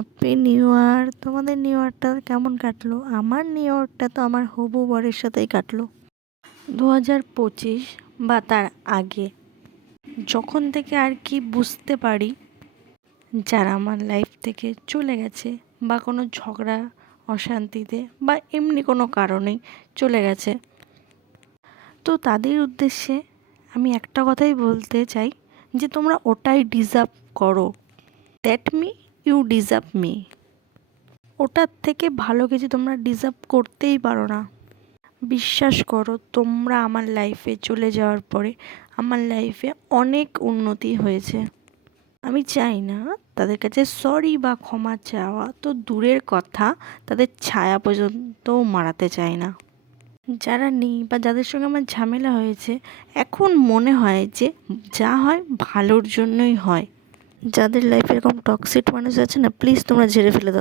Happy new year. তোমাদের new ইয়ারটা কেমন কাটলো? আমার নিউ ইয়ারটা তো আমার হবু বরের সাথেই কাটলো। 2025 বা তার আগে, যখন থেকে আর কি বুঝতে পারি যারা আমার লাইফ থেকে চলে গেছে বা কোনো ঝগড়া অশান্তিতে বা এমনি কোনো কারণেই চলে গেছে, তো তাদের উদ্দেশ্যে আমি একটা কথাই বলতে চাই যে তোমরা ওটাই ডিজার্ভ করো। That you deserve me. ওটার থেকে ভালো কিছু তোমরা ডিজার্ভ করতেই পারো না। বিশ্বাস করো, তোমরা আমার লাইফে চলে যাওয়ার পরে আমার লাইফে অনেক উন্নতি হয়েছে। আমি চাই না তাদের কাছে সরি বা ক্ষমা চাওয়া তো দূরের কথা, তাদের ছায়া পর্যন্তও মারাতে চাই না। যারা নেই বা যাদের সঙ্গে আমার ঝামেলা হয়েছে, এখন মনে হয় যে যা হয় ভালোর জন্যই হয়। যাদের লাইফে এরকম টক্সিক মানুষ আছে না, প্লিজ তোমরা ঝেড়ে ফেলে দাও।